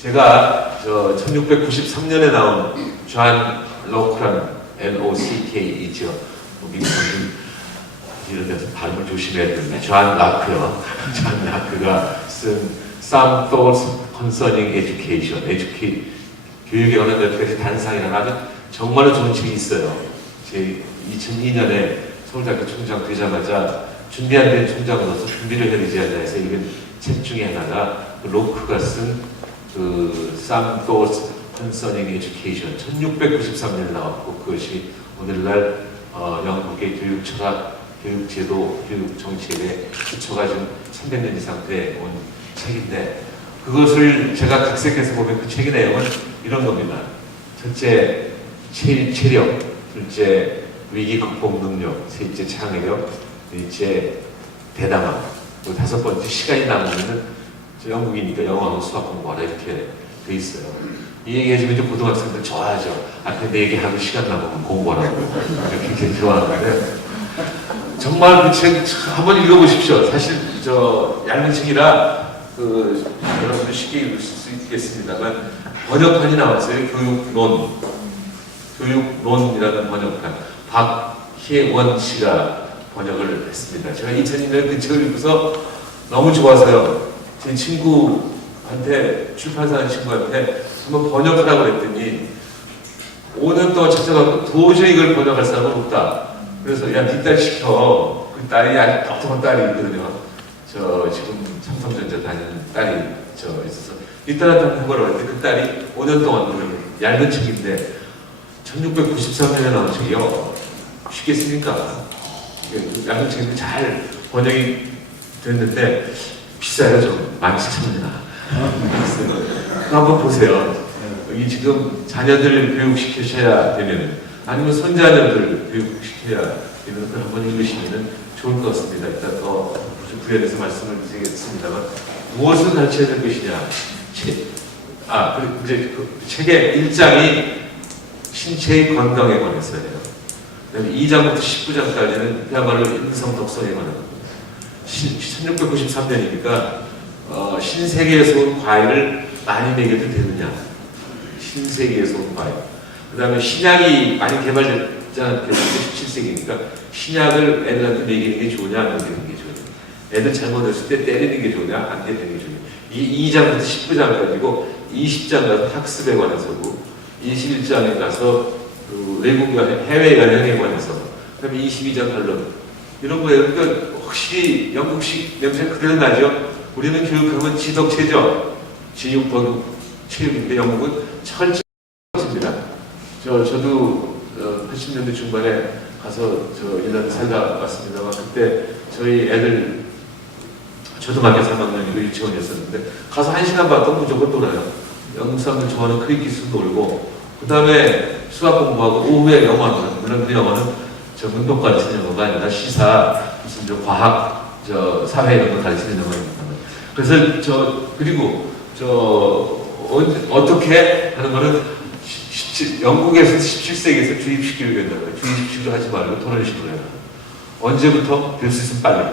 제가 1693년에 나온 존 로크라는 L-O-C-K이죠. 미국 이런 데서 발음을 조심해야 되는데 존 라크요. 존 라크가 쓴 Some Thoughts Concerning Education, 교육에 관한 몇 가지 단상이라는 아주 정말로 좋은 책이 있어요. 제 2002년에 서울대학교 총장 되자마자 준비 안 된 총장으로서 준비를 해야 되지 않나 해서 읽은 책 중에 하나가 로크가 쓴 Some Thoughts Concerning Education 1693년에 나왔고, 그것이 오늘날 영국의 교육 철학, 교육 제도, 교육 정책의 기초가 지금 300년 이상 돼 온 책인데, 그것을 제가 각색해서 보면 그 책의 내용은 이런 겁니다. 첫째, 체력, 둘째, 위기 극복 능력, 셋째, 창의력, 넷째, 대담함, 그리고 다섯 번째, 시간이 남으면 영국이니까 영어하고 수학 공부하라, 이렇게 돼 있어요. 이 얘기 해주면 이제 고등학생들 좋아하죠. 앞에 4개 하고 시간 남으면 공부하라고. 굉장히 좋아하는데, 정말 그 책 한번 읽어보십시오. 사실 얇은 책이라 여러분들 쉽게 읽을 수 있겠습니다만, 번역판이 나왔어요. 교육론이라는 번역판. 박혜원 씨가 번역을 했습니다. 제가 2002년에 그 책을 읽고서 너무 좋아서요. 제 친구한테, 출판사 하는 친구한테 한번 번역하라고 했더니 5년 동안 찾아가고 도저히 이걸 번역할 사람은 없다. 그래서 야, 네 딸 시켜. 그 딸이 아주 똑똑한 딸이 있거든요. 지금 삼성전자 다니는 딸이 있어서 이 딸한테 해보라고 했는데, 그 딸이 5년 동안 얇은 책인데 1693년에 나온 책이요. 쉽겠습니까? 얇은 책인데 잘 번역이 됐는데 비싸요. 좀 17,000원이나. 한번 보세요. 여기 지금 자녀들 교육시키셔야 되면, 아니면 손자녀들 교육시켜야 되면 그걸 한번 읽으시면 좋을 것 같습니다. 일단 더 부연해서 말씀을 드리겠습니다만, 무엇을 가르쳐야 될 것이냐. 이제 그 책의 1장이 신체의 건강에 관해서예요. 2장부터 19장까지는 그야말로 인성 독서에 관한 겁니다. 1693년이니까 신세계에서 온 과일을 많이 먹여도 되느냐. 신세계에서 온 과일. 그 다음에 신약이 많이 개발됐잖아요. 17세기니까 신약을 애들한테 먹이는 게 좋으냐, 안 먹이는 게 좋으냐. 애들 잘못했을 때 때리는 게 좋으냐, 안 때리는 게 좋으냐. 이 2장부터 19장까지고, 20장 가서 학습에 관해서고, 21장에 가서 외국과 해외에 관한 행위에 관해서, 그 다음에 22장 반론. 이런 거예요. 그러니까 확실히 영국식 냄새가 그대로 나죠. 우리는 교육하면 지덕체죠. 지육법 체육인데 영국은 철저입니다. 저도 80년대 중반에 가서 1년 살다 왔습니다만, 그때 저희 애들 초등학교 3학년이고 유치원이었었는데, 가서 1시간 반도 무조건 놀아요. 영국 사람들 좋아하는 크리켓으로 놀고, 그 다음에 수학 공부하고, 오후에 영어는, 물론 그 영어는 운동 가르치는 영어가 아니라 시사, 무슨 과학, 사회 이런 거 가르치는 영어입니다. 그래서 그리고 어떻게 하는 거는 영국에서 17세기에서 주입식기로 된다고요. 주입식으로 하지 말고 토론식으로 해라. 언제부터? 될 수 있으면 빨리.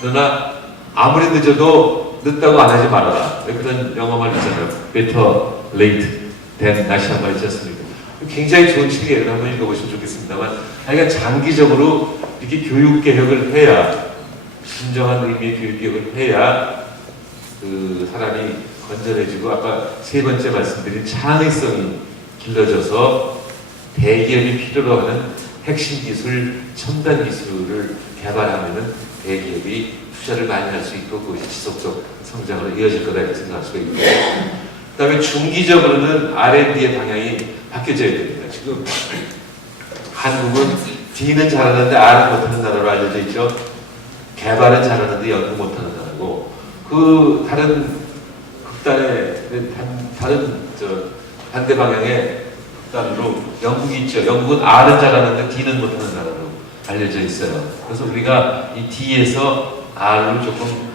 그러나 아무리 늦어도 늦다고 안 하지 말아라. 그런 영어 말 있잖아요. Better late than not 말 있지 않습니까? 굉장히 좋은 책이에요. 한번 읽어보시면 좋겠습니다만, 하여간 장기적으로 이렇게 교육개혁을 해야, 진정한 의미의 교육개혁을 해야 그 사람이 건전해지고, 아까 세 번째 말씀드린 창의성이 길러져서 대기업이 필요로 하는 핵심 기술, 첨단 기술을 개발하면은 대기업이 투자를 많이 할 수 있고, 그것이 지속적 성장으로 이어질 거다 이렇게 생각할 수가 있고, 그 다음에 중기적으로는 R&D의 방향이 바뀌어져야 됩니다. 지금 한국은 D는 잘하는데 R은 못하는 나라로 알려져 있죠. 개발은 잘하는데 연구 못하는 나라고, 그 다른 극단의 다른 반대 방향의 극단으로 영국이 있죠. 영국은 R은 잘하는데 D는 못하는 나라로 알려져 있어요. 그래서 우리가 이 D에서 R로 조금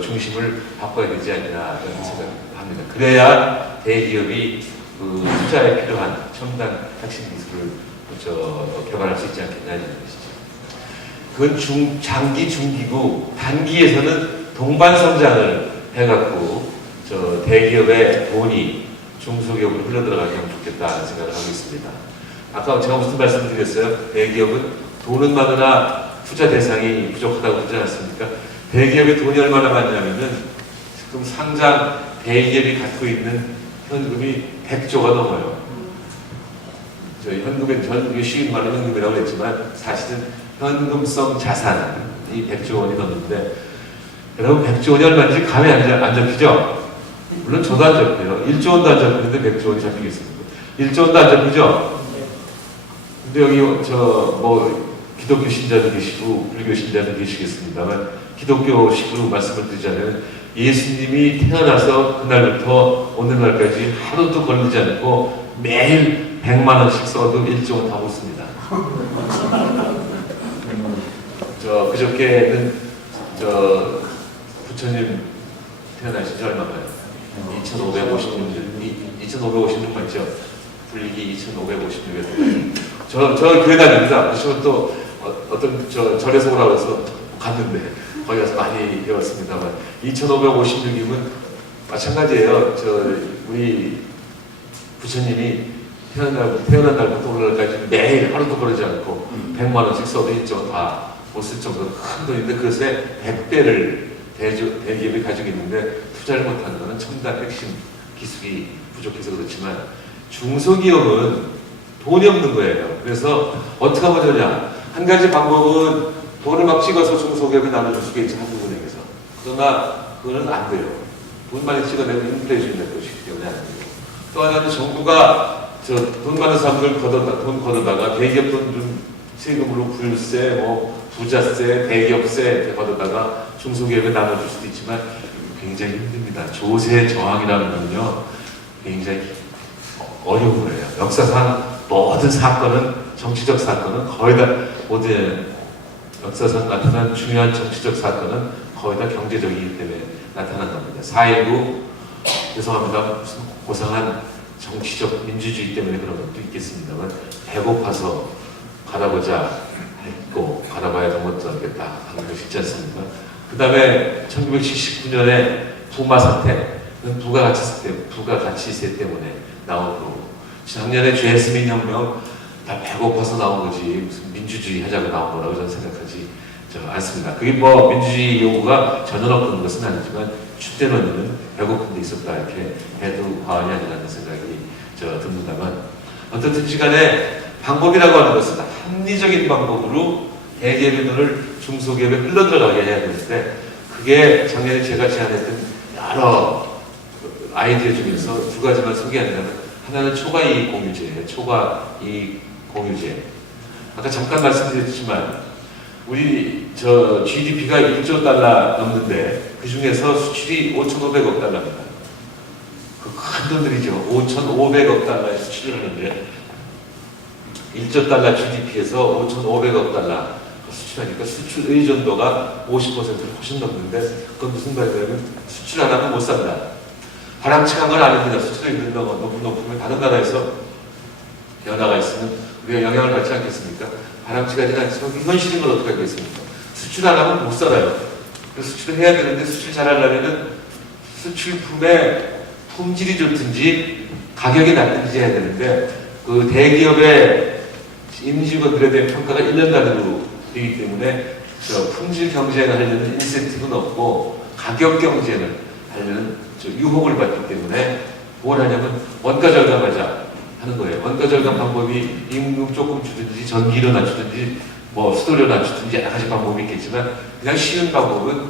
중심을 바꿔야 되지 않냐 이런 생각합니다. 그래야 대기업이 투자에 필요한 첨단 핵심 기술을 개발할 수 있지 않겠냐 이런 것이죠. 그건 장기, 중기고, 단기에서는 동반 성장을 해갖고 저 대기업의 돈이 중소기업으로 흘러들어가게 하면 좋겠다는 생각을 하고 있습니다. 아까 제가 무슨 말씀을 드렸어요? 대기업은 돈은 많으나 투자 대상이 부족하다고 그러지 않습니까? 대기업의 돈이 얼마나 많냐면은 지금 상장 대기업이 갖고 있는 현금이 100조가 넘어요. 저희 현금이 쉬운 말로 현금이라고 했지만 사실은 현금성 자산이 100조 원이 넘는데 여러분 100조 원이 얼마인지 감이 안 잡히죠? 물론 저도 안 잡혀요. 1조 원도 안 잡히는데 100조 원이 잡히겠습니까? 1조 원도 안 잡히죠? 근데 여기 기독교 신자도 계시고 불교 신자도 계시겠습니다만 기독교식으로 말씀을 드리자면 예수님이 태어나서 그날부터 오늘날까지 하루도 걸리지 않고 매일 100만 원씩 써도 1조 원 다 못 씁니다. 그저께는 부처님 태어나신 지 얼마만요? 2556년 맞죠? 불리기 2556년. 저 교회 다닙니다. 그래서 또 어떤 절에서 오라고 해서 갔는데 거기 가서 많이 배웠습니다만 2556이면 마찬가지예요. 우리 부처님이 태어난 날부터 오늘날까지 매일 하루도 걸리지 않고 100만 원씩 써도 1조 다 못 쓸 정도로 큰 돈인데 그것의 100배를 대기업이 가지고 있는데 투자를 못하는 것은 첨단 핵심 기술이 부족해서 그렇지만 중소기업은 돈이 없는 거예요. 그래서 어떻게 하면 되냐? 한 가지 방법은 돈을 막 찍어서 중소기업에 나눠줄 수가 있죠. 한국은행에서. 그러나 그거는 안 돼요. 돈 많이 찍어내면 인플레이션이 될 것이기 때문에 안 돼요. 또 하나는 정부가 돈 많은 사람들 돈 걷어다가 대기업 돈 좀 세금으로 불세, 부자세, 대기업세 이렇게 걷어다가 중소기업에 나눠줄 수도 있지만 굉장히 힘듭니다. 조세 저항이라는 건요 굉장히 어려운 거예요. 역사상 모든 사건은 정치적 사건은 거의 다 모든 역사상 나타난 중요한 정치적 사건은 거의 다 경제적이기 때문에 나타난 겁니다. 4.19 죄송합니다. 무슨 고상한 정치적 민주주의 때문에 그런 것도 있겠습니다만 배고파서 가다보자 했고 가다봐야 더 못 하겠다 하는 것이 있지 않습니까? 그 다음에 1979년에 부마 사태 부가가치세 때문에 나온 거고 작년에 죄스민 혁명 다 배고파서 나온 거지 무슨 민주주의 하자고 나온 거라고 저는 생각하지 않습니다. 그게 민주주의 요구가 전혀 없는 것은 아니지만 출제 논의는 배고픈 데 있었다 이렇게 해도 과언이 아니라는 생각이 듭니다만 어떻든지 간에 방법이라고 하는 것은 합리적인 방법으로 대기업의 돈을 중소기업에 흘러들어가게 해야 되는데 그게 작년에 제가 제안했던 여러 아이디어 중에서 두 가지만 소개한다면 하나는 초과이익 공유제예요. 초과이익 공유제. 아까 잠깐 말씀드렸지만 우리 GDP가 1조 달러 넘는데 그 중에서 수출이 5,500억 달러입니다. 그 큰 돈들이죠. 5,500억 달러의 수출을 하는데 1조 달러 GDP에서 5,500억 달러 수출하니까 수출 의존도가 50%를 훨씬 넘는데 그건 무슨 말이냐면 수출 안 하면 못 산다. 바람직한 건 아닙니다. 수출 의존도가 높으면 다른 나라에서 변화가 있으면 우리가 영향을 받지 않겠습니까? 바람직하지는 않지만 현실인 걸 어떻게 하겠습니까? 수출 안 하면 못 살아요. 그래서 수출을 해야 되는데 수출 잘하려면 수출품의 품질이 좋든지 가격이 낮든지 해야 되는데 그 대기업의 임직원들에 대한 평가가 1년 단위로 되기 때문에 품질 경쟁을 하려는 인센티브는 없고 가격 경쟁을 하려는 유혹을 받기 때문에 뭘 하냐면 원가 절감하자 하는 거예요. 원가 절감 방법이 임금 조금 주든지 전기료 낮추든지 수도료 낮추든지 여러 가지 방법이 있겠지만 그냥 쉬운 방법은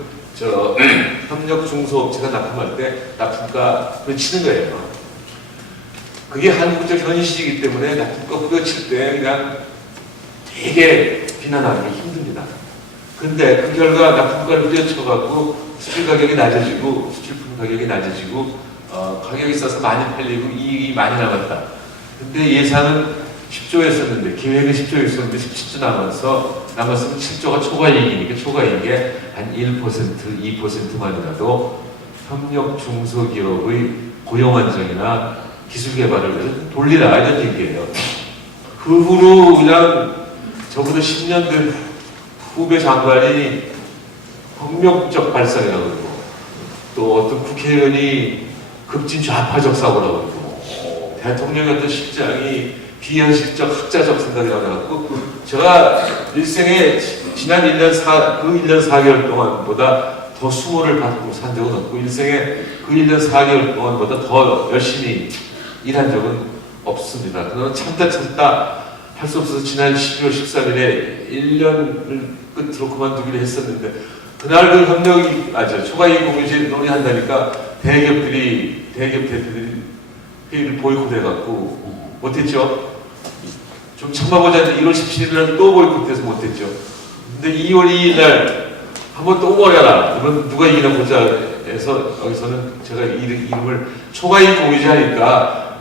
협력 중소업체가 납품할 때 납품가를 치는 거예요. 그게 한국적 현실이기 때문에 납품가 후려칠 때 그냥 되게 비난하기 힘듭니다. 근데 그 결과 납품가를 후려쳐갖고 수출 가격이 낮아지고 수출품 가격이 낮아지고 가격이 싸서 많이 팔리고 이익이 많이 남았다. 근데 예산은 10조였었는데 계획은 10조였었는데 17조 남았으면 7조가 초과이익이니까 초과이익에 한 1%, 2%만이라도 협력 중소기업의 고용 안정이나 기술 개발을 위해서 돌리라 이런 얘기예요. 그 후로 그냥 저보다 10년 된 후배 장관이 혁명적 발상이라고 그러고 또 어떤 국회의원이 급진 좌파적 사고라고 그러고 대통령의 어떤 실장이 비현실적 학자적 생각이 나갖고 제가 일생에 지난 1년 1년 4개월 동안보다 더 수모를 받고 산 적은 없고 일생에 그 1년 4개월 동안보다 더 열심히 일한 적은 없습니다. 그건 참다 할 수 없어서 지난 12월 13일에 1년을 끝으로 그만두기로 했었는데 그날 그 협력이 초과이익 공유제 논의한다니까 대기업 대표들이 회의를 보이콧해갖고 못했죠. 좀 참아보자. 1월 17일 또 보이콧해서 못했죠. 근데 2월 2일 날 한번 또 모여라. 이번 누가 이기나 보자 해서 여기서는 제가 이름을 초과이익 공유제 하니까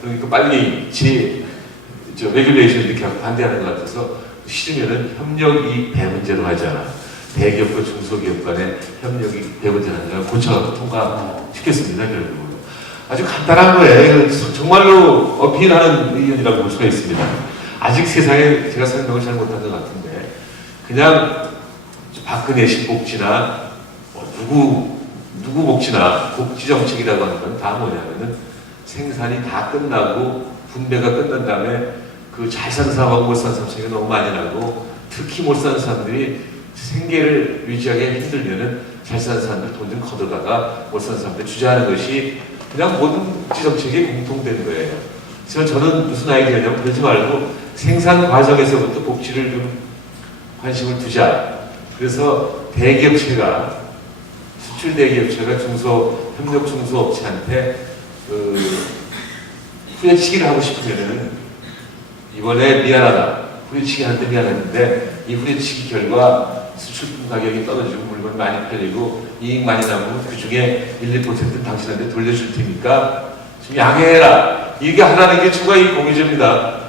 그러니까 빨리 레귤레이션 이렇게 하고 반대하는 것 같아서 싫으면은 협력이익 배분제로 하잖아. 대기업과 중소기업 간의 협력이익 배분제를 하잖아. 고쳐갖고 통과시켰습니다. 결국은. 아주 간단한 거예요. 정말로 어필하는 의견이라고 볼 수가 있습니다. 아직 세상에 제가 설명을 잘 못한 것 같은데 그냥 박근혜식 복지나 누구 복지나 복지 정책이라고 하는 건 다 뭐냐면은 생산이 다 끝나고 분배가 끝난 다음에 그 잘 사는 사람하고 못 사는 사람 차이가 너무 많이 나고 특히 못 사는 사람들이 생계를 유지하기 힘들면은 잘 사는 사람들 돈 좀 걷어다가 못 사는 사람들 주저하는 것이 그냥 모든 복지 정책이 공통된 거예요. 그래서 저는 무슨 아이디어냐면 그러지 말고 생산 과정에서부터 복지를 좀 관심을 두자. 그래서 대기업체가 수출 대기업체가 협력 중소업체한테 후려치기를 하고 싶으면은 이번에 미안하다. 후려치기 하는데 미안했는데 이 후려치기 결과 수출품 가격이 떨어지고 물건이 많이 팔리고 이익 많이 나면 그 중에 1, 2%는 당신한테 돌려줄 테니까 좀 양해해라. 이게 하라는 게 초과이익 공유제입니다.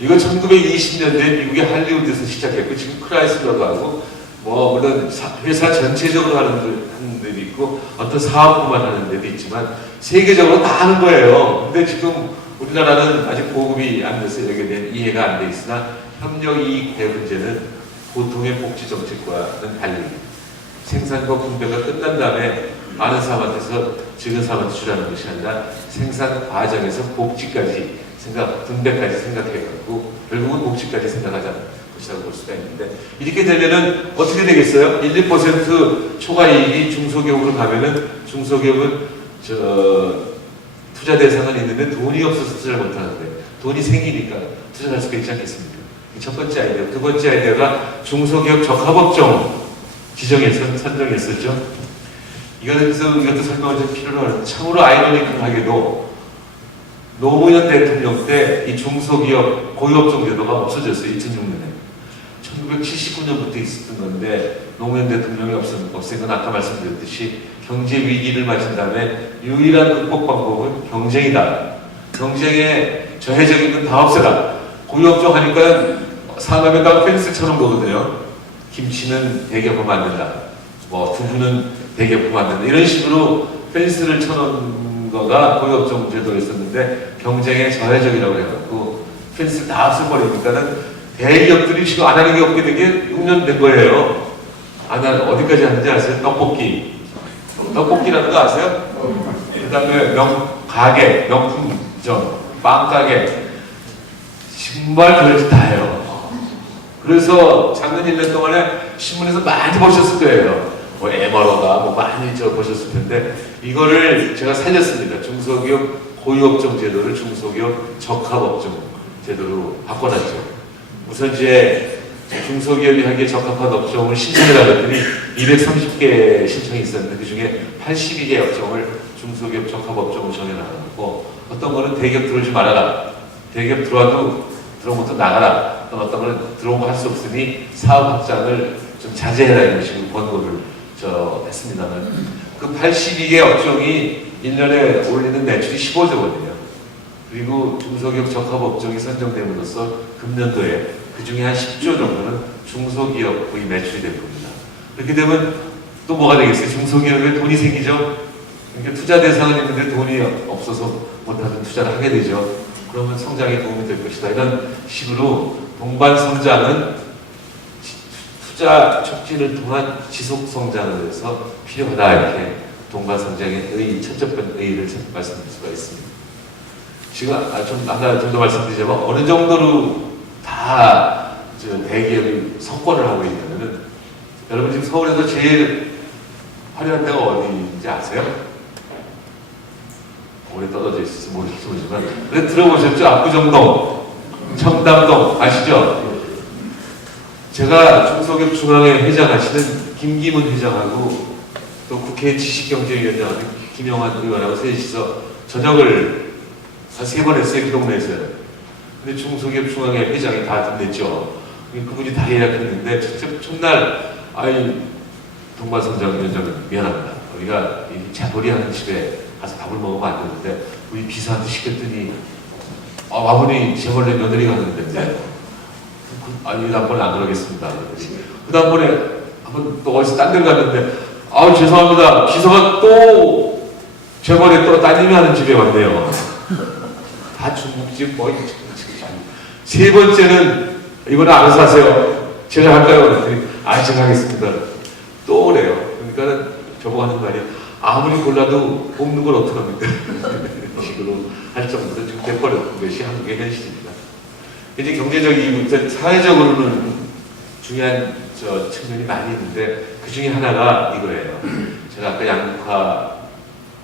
이거 1920년대 미국의 할리우드에서 시작했고 지금 크라이슬러도 하고 물론 회사 전체적으로 하는 데도 있고 어떤 사업부만 하는 데도 있지만 세계적으로 다 하는 거예요. 근데 지금 우리나라는 아직 보급이 안 돼서 여기에 대한 이해가 안 돼 있으나 협력이익 배분제는 보통의 복지 정책과는 달리 생산과 분배가 끝난 다음에 많은 사람한테서 적은 사람한테 주라는 것이 아니라 생산 과정에서 복지까지 분배까지 생각해갖고 결국은 복지까지 생각하자는 것이라고 볼 수가 있는데 이렇게 되면은 어떻게 되겠어요? 1, 2% 초과이익이 중소기업으로 가면은 중소기업은 투자 대상은 있는데 돈이 없어서 투자를 못하는데 돈이 생기니까 투자할 수가 있지 않겠습니까? 첫 번째 아이디어. 두 번째 아이디어가 중소기업 적합업종 선정했었죠. 이것도 설명을 좀 필요로 하는데 참으로 아이러니컬하게도 노무현 대통령 때 이 중소기업 고유업종 제도가 없어졌어요. 2006년에. 1979년부터 있었던 건데 노무현 대통령이 없앤 건 아까 말씀드렸듯이 경제 위기를 맞은 다음에 유일한 극복 방법은 경쟁이다. 경쟁에 저해적인 건 다 없애라. 고유업종 하니까 상업에다가 펜스 쳐놓은 거거든요. 김치는 대기업으로 만든다. 두부는 대기업으로 만든다. 이런 식으로 펜스를 쳐놓은 거가 고유업종 제도였었는데 경쟁에 저해적이라고 해갖고 펜스 다 없애버리니까는 대기업들이 지금 안 하는 게 없게 된 게 6년 된 거예요. 어디까지 하는지 아세요? 떡볶이라는 거 아세요? 그 다음에 가게, 명품점, 빵가게 정말 별짓 다 해요. 그래서 작년 1년 동안에 신문에서 많이 보셨을 거예요. 에머러가 많이 보셨을 텐데 이거를 제가 살렸습니다. 중소기업 고유업종 제도를 중소기업 적합업종 제도로 바꿔놨죠. 우선 이제 중소기업이 하기에 적합한 업종을 신청해달라 했더니 230개 신청이 있었는데 그 중에 82개 업종을 중소기업 적합업종으로 정해놔놓고 어떤 거는 대기업 들어오지 말아라. 대기업 들어와도 들어온 것도 나가라. 어떤 거는 들어온 거 할 수 없으니 사업 확장을 좀 자제해라 이런 식으로 권고를 했습니다만 그 82개 업종이 1년에 올리는 매출이 15조 원이에요. 그리고 중소기업 적합업종이 선정됨으로써 금년도에 그 중에 한 10조 정도는 중소기업의 매출이 될 겁니다. 그렇게 되면 또 뭐가 되겠어요? 중소기업에 돈이 생기죠? 그러니까 투자 대상은 있는데 돈이 없어서 못하는 투자를 하게 되죠. 그러면 성장에 도움이 될 것이다. 이런 식으로 동반 성장은 투자 촉진을 통한 지속 성장을 해서 필요하다 이렇게 동반성장의 첫째 의의를 말씀드릴 수가 있습니다. 지금 하나 좀 더 말씀드리자면 어느 정도로 다 대기업이 석권을 하고 있냐면은 여러분 지금 서울에서 제일 화려한 데가 어디인지 아세요? 오래 떨어져 있어서 모르실지 모르지만 그래 들어보셨죠? 압구정동, 청담동 아시죠? 제가 중소기업중앙회 회장하시는 김기문 회장하고 또 국회 지식경제위원장 하는 김영환 의원하고 셋이서 저녁을 한 3번 했어요. 그 동네에서요. 근데 중소기업중앙회 회장이 다 냈죠. 그분이 다 예약했는데 첫날 동반성장위원장은 미안합니다. 우리가 자돌이하는 집에 가서 밥을 먹으면 안 되는데 우리 비서한테 시켰더니 아버님 제 원래 며느리가 하는 데인데 다음번에 안 그러겠습니다. 그 다음번에 한번 또 어디서 딴 데를 갔는데 죄송합니다. 비서가 또 제 머리에 또 따님이 하는 집에 왔네요. 다 중국집 세 번째는 이번에 알아서 하세요. 제가 할까요? 그랬더니 제가 하겠습니다. 또 오래요. 그러니까 저보고 하는 말이 아무리 골라도 뽑는 걸 어떡합니까? 이런 식으로 할 정도로 지금 돼버렸던 것이 한국의 현실입니다. 이제 경제적인 사회적으로는 중요한 측면이 많이 있는데 그 중에 하나가 이거예요. 제가 아까 양극화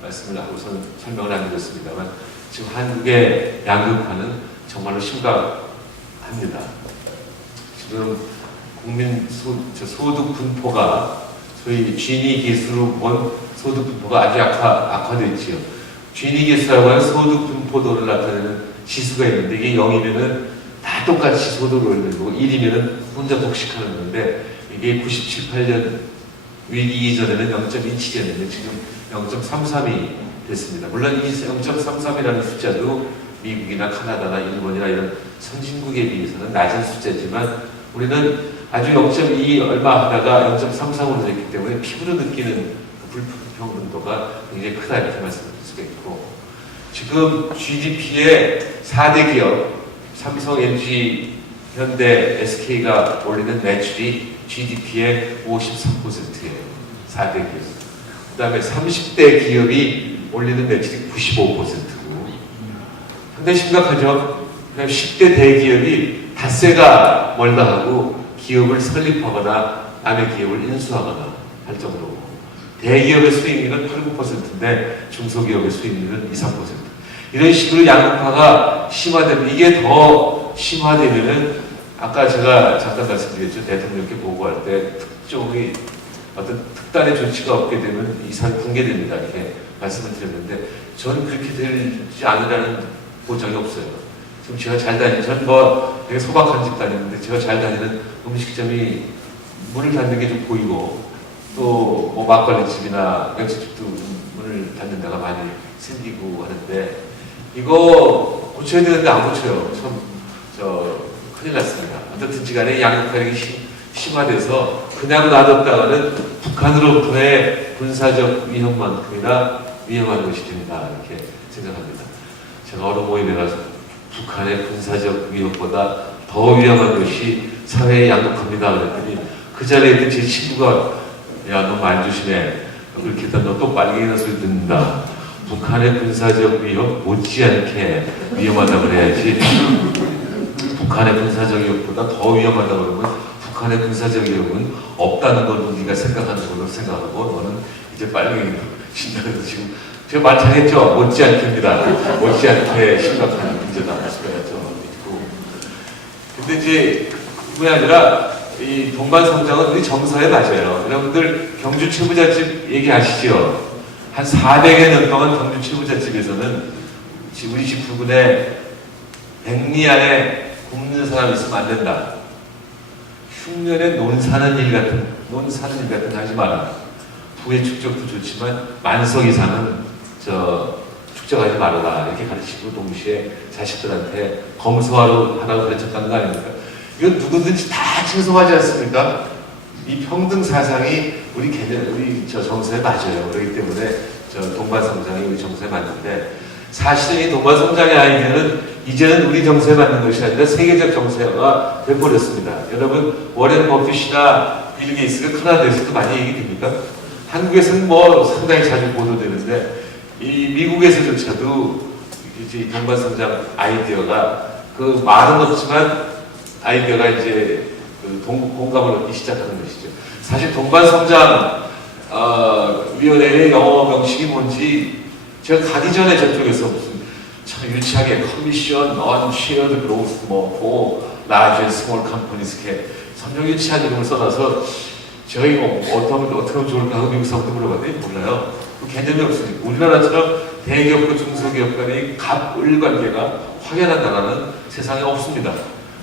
말씀을 하고서 설명을 안 드렸습니다만 지금 한국의 양극화는 정말로 심각합니다. 지금 국민 소득 분포가 소위 지니 계수로 본 소득 분포가 아주 악화됐지요. 지니 계수라고 하는 소득 분포도를 나타내는 지수가 있는데 이게 0이면은 다 똑같이 소득을 올리는 거고 1이면은 혼자 독식하는 건데 이게 97, 8년 위기 이전에는 0.27이었는데 지금 0.33이 됐습니다. 물론 이 0.33이라는 숫자도 미국이나 카나다나 일본이나 이런 선진국에 비해서는 낮은 숫자지만 우리는 아주 0.2 얼마 하다가 0.33으로 됐기 때문에 피부로 느끼는 불평등도가 굉장히 크다 이렇게 말씀드릴 수가 있고 지금 GDP의 4대 기업 삼성, LG, 현대, SK가 올리는 매출이 GDP의 53%예요. 4대 기업. 그 다음에 30대 기업이 올리는 매출이 95%고 상당히 심각하죠. 그다음 10대 대기업이 닷새가 멀다 하고 기업을 설립하거나 남의 기업을 인수하거나 할 정도고 대기업의 수익률은 8, 9%인데 중소기업의 수익률은 2, 3%. 이런 식으로 양극화가 심화되면 이게 더 심화되면은 아까 제가 잠깐 말씀드렸죠. 대통령께 보고할 때 특종이 어떤 특단의 조치가 없게 되면 이 사회 붕괴됩니다. 이렇게 말씀을 드렸는데 저는 그렇게 되지 않으라는 보장이 없어요. 지금 제가 잘 다니는 저는 되게 소박한 집 다니는데 제가 잘 다니는 음식점이 문을 닫는 게 좀 보이고 또 막걸리집이나 맥주집도 문을 닫는 데가 많이 생기고 하는데 이거 고쳐야 되는데 안 고쳐요. 큰일 났습니다. 어떻든지 간에 양극화력이 심화돼서 그냥 놔뒀다가는 북한으로부터의 군사적 위협만큼이나 위험한 것이 된다 이렇게 생각합니다. 제가 어느 모임에 가서 북한의 군사적 위협보다 더 위험한 것이 사회의 양극화입니다 그랬더니 그 자리에 있던 제 친구가 야 너 말 조심해 그렇게 했다 너 또 빨갱이라는 소리 듣는다. 북한의 군사적 위협 못지않게 위험하다고 그래야지 북한의 군사적 위협보다 더 위험하다고 그러면 북한의 군사적 위협은 없다는 걸 네가 생각하는 걸로 생각하고 너는 이제 빨리 신나서 지금 제가 말 잘했죠? 못지않게입니다. 못지않게 심각한 문제다 할 수가 있고 근데 이제 그뿐이 아니라 이 동반성장은 우리 정서에 맞아요. 여러분들 경주 최부잣집 얘기하시죠? 한 400여 년 동안 경주 최부잣집에서는 우리 집 부근에 백리 안에 굶는 사람이 있으면 안 된다. 흉년에 논 사는 일 같은 하지 마라. 부의 축적도 좋지만 만석 이상은 축적하지 말아라. 이렇게 가르치고 동시에 자식들한테 검소하라고 가르쳤다는 거 아닙니까? 이건 누구든지 다 칭송하지 않습니까? 이 평등 사상이 우리 정서에 맞아요. 그렇기 때문에 동반성장이 우리 정서에 맞는데 사실 이 동반성장의 아이디어는 이제는 우리 정서에 맞는 것이 아니라 세계적 정서가 되어버렸습니다. 여러분 워렌 버핏이나 빌 게이츠가 카나다에서도 많이 얘기됩니까? 한국에서는 뭐 상당히 자주 보도되는데 이 미국에서조차도 이제 동반 성장 아이디어가 그 말은 없지만 아이디어가 이제 그 공감을 얻기 시작하는 것이죠. 사실 동반 성장 위원회의 영어 명칭이 뭔지 제가 가기 전에 저쪽에서 무슨 참 유치하게 커미션, 언쉐어드 그로스 뭐 large and small companies 이렇게 선정 유치한 이름을 써놔서 저희 어떻게 하면 좋을까 하고 미국 사람들 물어봤더니 몰라요. 그 개념이 없으니까. 우리나라처럼 대기업과 중소기업 간의 갑을 관계가 확연한 나라는 세상에 없습니다.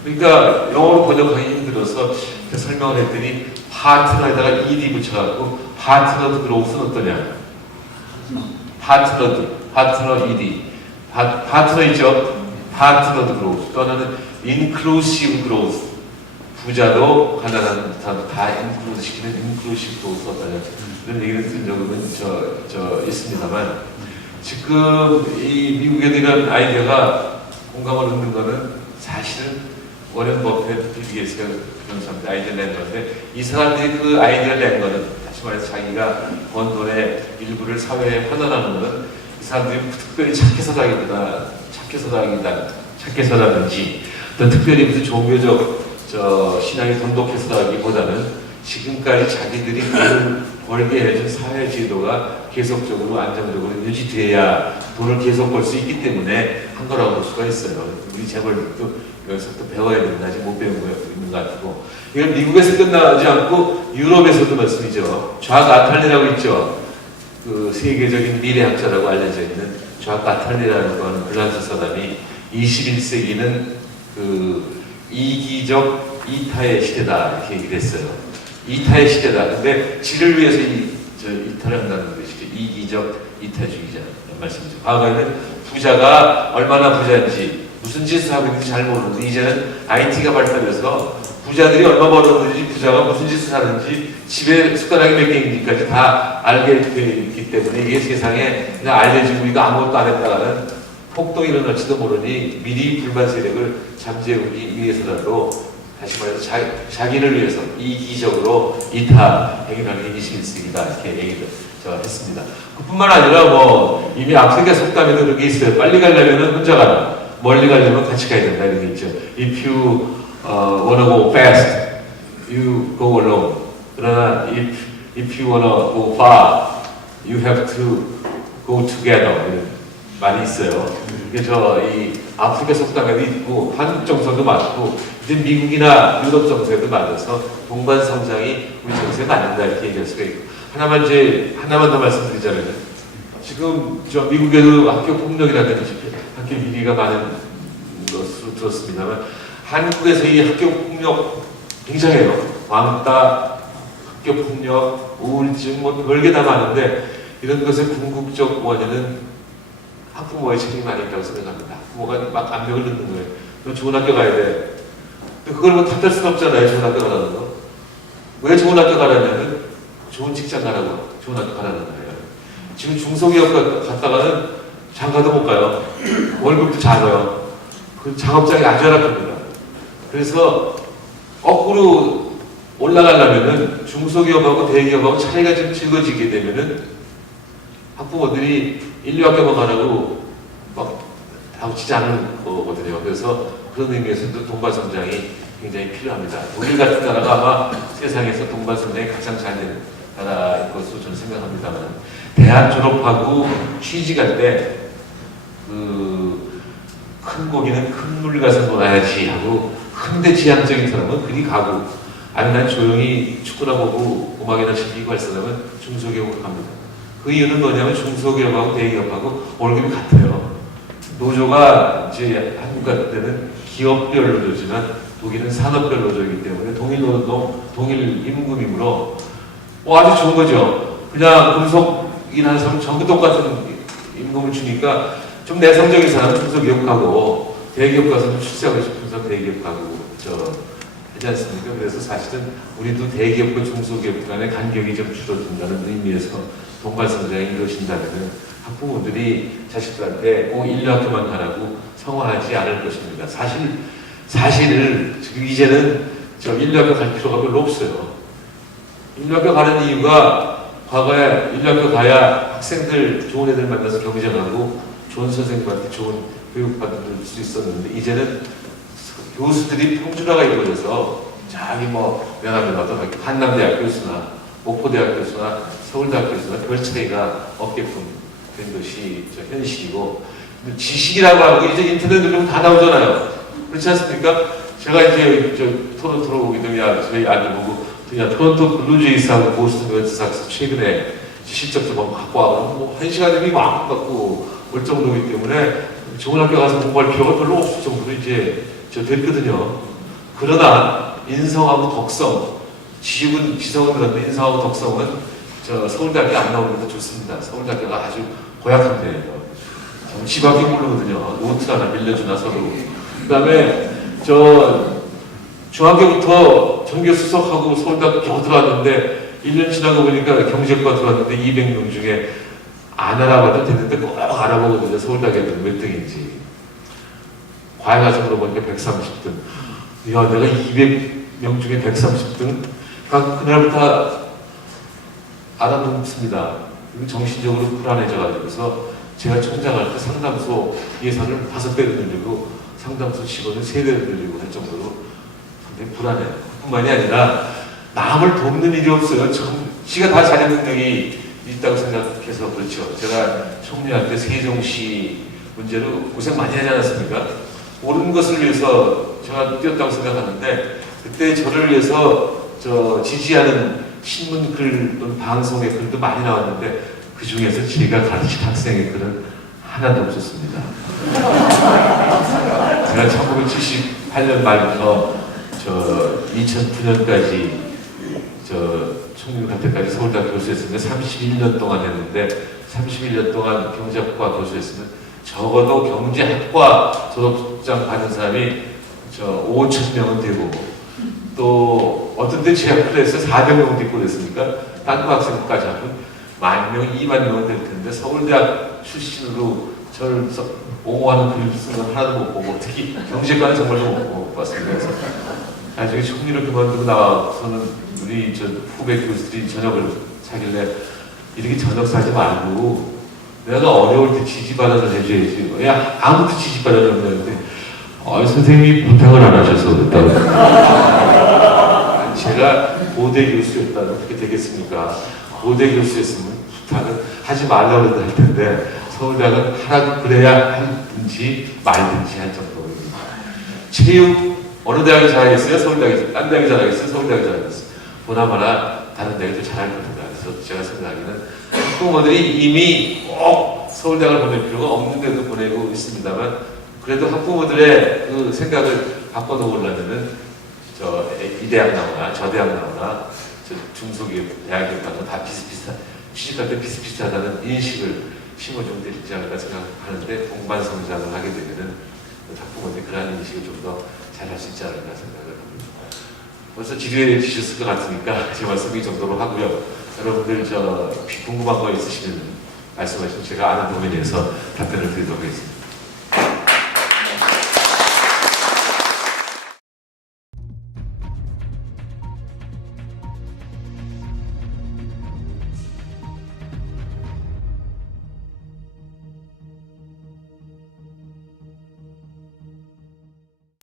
그러니까 영어로 번역하기 힘들어서 설명을 했더니 파트너에다가 ED 붙여갖고 파트너드 그로우스는 어떠냐? 파트너 ED 파트너 있죠? 파트너드 그로우스 또 하나는 인클루시브 그로우스 부자도 가난한 사람도 다 인클루드 시키는 인클루시브 그로우스 어떠냐? 이런 얘기를 든 적은 있습니다만 지금 이 미국에도 이런 아이디어가 공감을 얻는 거는 사실은 워렌 버핏, 빌 게이츠가 그런 사람들 아이디어를 낸 건데 이 사람들이 그 아이디어를 낸 거는 다시 말해서 자기가 번 돈의 일부를 사회에 환원하는 거는 이 사람들이 특별히 착해서라든지 어떤 특별히 무슨 종교적 신앙이 돈독해서라기보다는 지금까지 자기들이 돈을 벌게 해준 사회 제도가 계속적으로 안정적으로 유지돼야 돈을 계속 벌 수 있기 때문에 한 거라고 볼 수가 있어요. 우리 재벌도 여기서 또 배워야 되는데 아직 못 배운 거 있는 것 같고 이건 미국에서 끝나지 않고 유럽에서도 말씀이죠. 좌크 아탈리라고 있죠. 그 세계적인 미래학자라고 알려져 있는 좌크 아탈리라는 하는 프랑스 사람이 21세기는 그 이기적 이타의 시대다 이렇게 얘기를 했어요. 이타의 시대다. 근데 질을 위해서 이타를 한다는 것이죠. 이기적 이타주의자 말씀이죠. 과거에는 부자가 얼마나 부자인지 무슨 짓을 하고 있는지 잘 모르는데 이제는 IT가 발달해서 부자들이 얼마 벌었는지 부자가 무슨 짓을 하는지 집에 숟가락이 몇 개인지까지 다 알게 되어 있기 때문에 이게 세상에 그냥 알려지고 이거 아무것도 안 했다가는 폭동이 일어날지도 모르니 미리 불만 세력을 잠재우기 위해서라도 다시 말해서 자기를 위해서 이기적으로 이타 행위하는 게 21세기다 이렇게 얘기를 했습니다. 그뿐만 아니라 뭐 이미 아프리카 속담에도 그런 게 있어요. 빨리 가려면 혼자 가라. 멀리 가려면 같이 가야 된다 이런 게 있죠. If you wanna go fast, you go alone. 그러나 if you wanna go far, you have to go together. 이런 말이 있어요. 그래서 이 아프리카 속담에도 있고 한국 정서도 맞고 이제 미국이나 유럽 정서에도 맞아서 동반 성장이 우리 정서에 맞는다 이렇게 얘기할 수가 있고 하나만 더 말씀드리자면 지금 저 미국에도 학교 폭력이라든지 학교 비리가 많은 것으로 들었습니다만 한국에서 이 학교 폭력 굉장해요. 왕따, 학교 폭력, 우울증 뭐 별게 다 많은데 이런 것의 궁극적 원인은 학부모의 책임이 많이 있다고 생각합니다. 학부모가 막 압력을 넣는 거예요. 너 좋은 학교 가야 돼. 그걸 뭐 탓할 수는 없잖아요. 좋은 학교 가라는 거. 왜 좋은 학교 가라냐면 좋은 직장 가라고 좋은 학교 가라는 거예요. 지금 중소기업 갔다가는 장가도 못 가요. 월급도 작아요. 그 작업장이 아주 열악합니다. 그래서 거꾸로 올라가려면은 중소기업하고 대기업하고 차이가 좀 적어지게 되면은 학부모들이 인류학교만 가라고 막 다우치지 않는 거거든요. 그래서 그런 의미에서도 동반성장이 굉장히 필요합니다. 독일 같은 나라가 아마 세상에서 동반성장이 가장 잘 되는 나라일 것으로 저는 생각합니다만 대학 졸업하고 취직할 때 큰 고기는 큰 물 가서 놀아야지 하고 큰데 지향적인 사람은 그리 가고 아니 난 조용히 축구나 보고 음악이나 즐기고 할 사람은 중소기업으로 갑니다. 그 이유는 뭐냐면 중소기업하고 대기업하고 월급이 같아요. 노조가 이제 한국 같은 데는 기업별 노조지만 독일은 산업별 노조이기 때문에 동일 노동, 동일 임금이므로 아주 좋은 거죠. 그냥 금속 일하는 사람 전부 똑같은 임금을 주니까 좀 내성적인 사람은 중소기업 가고 대기업 가서 좀 출세하고 싶은 사람 대기업 가고 하지 않습니까? 그래서 사실은 우리도 대기업과 중소기업 간의 간격이 좀 줄어든다는 의미에서 동반성장이 이루어진다면 학부모들이 자식들한테 꼭 인류학교만 가라고 성화하지 않을 것입니다. 사실 지금 이제는 인류학교 갈 필요가 별로 없어요. 인류학교 가는 이유가 과거에 인류학교 가야 학생들 좋은 애들 만나서 경쟁하고 좋은 선생님한테 좋은 교육받을 수 있었는데 이제는 교수들이 평준화가 이루어져서 자기 뭐 명함을 받아 한남대학 교수나 목포대학 교수나 서울대학 교수나 별 차이가 없게끔 된 것이 현실이고 지식이라고 하는 게 이제 인터넷 누르면 다 나오잖아요. 그렇지 않습니까? 제가 이제 토론토로 오기 전에 저희 아들 보고 그냥 토론토 블루제이스하고 보스턴 레드삭스 최근에 실적 좀 갖고 와서 뭐한 시간이면 막 갖고 올 정도이기 때문에 좋은 학교 가서 공부할 필요가 별로 없을 정도로 이제 됐거든요. 그러나 인성하고 덕성, 지성은 그런데 인성하고 덕성은 서울대학교 안 나오는 게 좋습니다. 서울대학교가 아주 고약한 데예요. 정치밖에 모르거든요. 노트 하나 빌려주나 서로. 그 다음에 중학교부터 전교 수석하고 서울대학교 겨우 들어왔는데 1년 지나고 보니까 경제과 들어왔는데 200명 중에 안 알아봐도 되는데 꼭 알아보거든요. 서울대학교는 몇 등인지. 과외 가서 물어보니까 130등. 야, 내가 200명 중에 130등? 그날부터 알아보습니다. 정신적으로 불안해져가지고서 제가 총장할 때 상담소 예산을 5배로 늘리고 상담소 직원을 3배로 늘리고 할 정도로 상당히 불안해요. 뿐만이 아니라 남을 돕는 일이 없어요. 지가 다 자기 능력이 있다고 생각해서 그렇죠. 제가 총리할 때 세종시 문제로 고생 많이 하지 않았습니까? 옳은 것을 위해서 제가 뛰었다고 생각하는데 그때 저를 위해서 지지하는 신문 글 또는 방송의 글도 많이 나왔는데 그 중에서 제가 가르친 학생의 글은 하나도 없었습니다. 제가 1978년 말부터 2009년까지 총리를 할 때까지 서울대학 교수였으면 31년 동안 했는데 31년 동안 경제학과 교수였으면 적어도 경제학과 졸업장 받은 사람이 5,000명은 되고 또 어떤 때 제학교에서 400명도 있고 그랬으니까 딴과 학생까지 하면 10,000명, 20,000명은 될 텐데 서울대학 출신으로 저를 옹호하는 글을 쓴 건 하나도 못 보고 특히 경제과는 정말로 못 봤습니다. 그래서 나중에 총리를 그만두고 나와서는 우리 후배 교수들이 저녁을 사길래 이렇게 저녁 사지 말고 내가 어려울 때 지지반환을 해줘야지. 야, 아무도 지지반환을 없는데 선생님이 부탁을 안 하셔서 그랬다고. 제가 고대 교수였다면 어떻게 되겠습니까? 고대 교수였으면 부탁을 하지 말라고 할 텐데 서울대학은 하라고 그래야 하든지 말든지 할 정도입니다. 체육 어느 대학이 잘하겠어요? 서울대학이. 딴 대학이 잘하겠어요? 서울대학이 잘하겠어요? 보나마나 다른 대학도 잘할 겁니다. 그래서 제가 생각하기는 학부모들이 이미 꼭 서울대학을 보낼 필요가 없는데도 보내고 있습니다만 그래도 학부모들의 그 생각을 바꿔놓으려면은 이 대학 나오나 저 대학 나오나 중소기업 대학에 가면 다 비슷비슷한 취직할 때 비슷비슷하다는 인식을 심어주면 되지 않을까 생각하는데 동반성장을 하게 되면은 학부모들이 그런 인식을 좀 더 잘할 수 있지 않을까 생각을 합니다. 벌써 지루해 주셨을 것 같으니까 제 말씀 이 정도로 하고요. 여러분들 궁금한 거 있으시면 말씀하시면 제가 아는 범위에 대해서 답변을 드리도록 하겠습니다.